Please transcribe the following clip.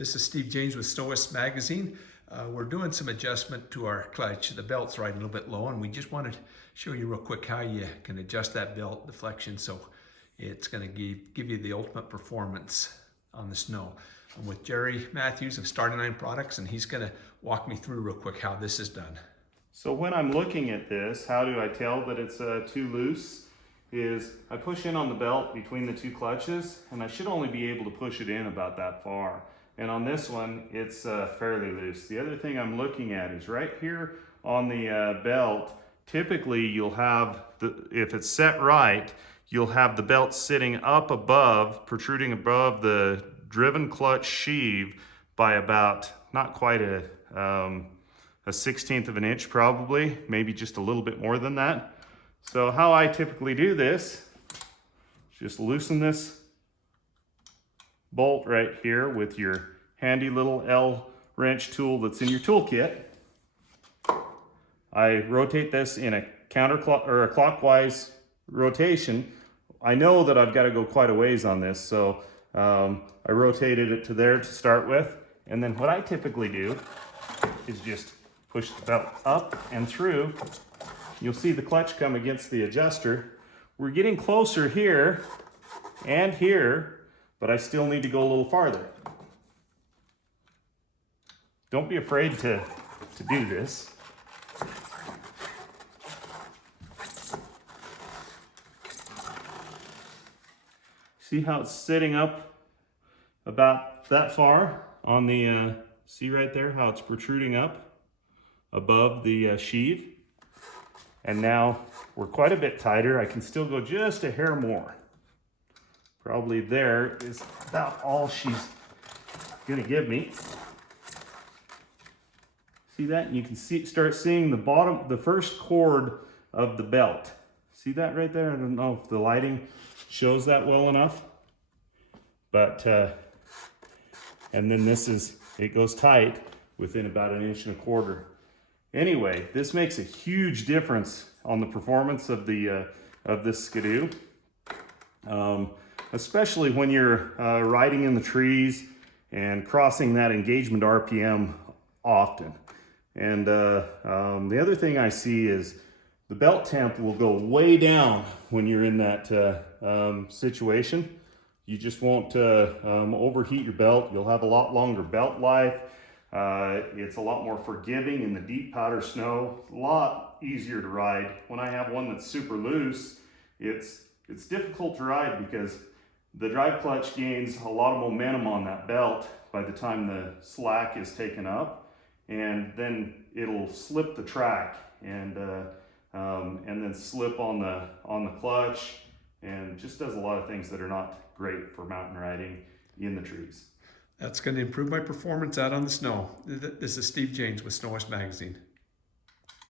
This is Steve James with Snowist Magazine. We're doing some adjustment to our clutch. The belt's riding a little bit low, and we just wanted to show you real quick how you can adjust that belt deflection so it's going to give you the ultimate performance on the snow. I'm with Jerry Matthews of Star 99 Products, and he's going to walk me through real quick how this is done. So when I'm looking at this, how do I tell that it's too loose? Is I push in on the belt between the two clutches, and I should only be able to push it in about that far. And on this one, it's fairly loose. The other thing I'm looking at is right here on the belt, typically you'll have, if it's set right, you'll have the belt sitting up above, protruding above the driven clutch sheave by about, not quite a 1/16 of an inch probably, maybe just a little bit more than that. So how I typically do this, just loosen this bolt right here with your handy little L wrench tool that's in your toolkit. I rotate this in a clockwise rotation. I know that I've got to go quite a ways on this, so I rotated it to there to start with. And then what I typically do is just push the belt up and through. You'll see the clutch come against the adjuster. We're getting closer here and here, but I still need to go a little farther. Don't be afraid to do this. See how it's sitting up about that far on the, see right there how it's protruding up above the sheave? And now we're quite a bit tighter. I can still go just a hair more. Probably there is about all she's gonna give me. See that? And you can start seeing the bottom, the first cord of the belt. See that right there? I don't know if the lighting shows that well enough, but and then it goes tight within about 1.25 inches. Anyway, this makes a huge difference on the performance of this skidoo. Especially when you're riding in the trees and crossing that engagement RPM often. And the other thing I see is the belt temp will go way down when you're in that situation. You just won't overheat your belt. You'll have a lot longer belt life. It's a lot more forgiving in the deep powder snow. A lot easier to ride. When I have one that's super loose, it's difficult to ride because the drive clutch gains a lot of momentum on that belt by the time the slack is taken up, and then it'll slip the track and then slip on the clutch, and just does a lot of things that are not great for mountain riding in the trees. That's going to improve my performance out on the snow. This is Steve James with Snowist Magazine.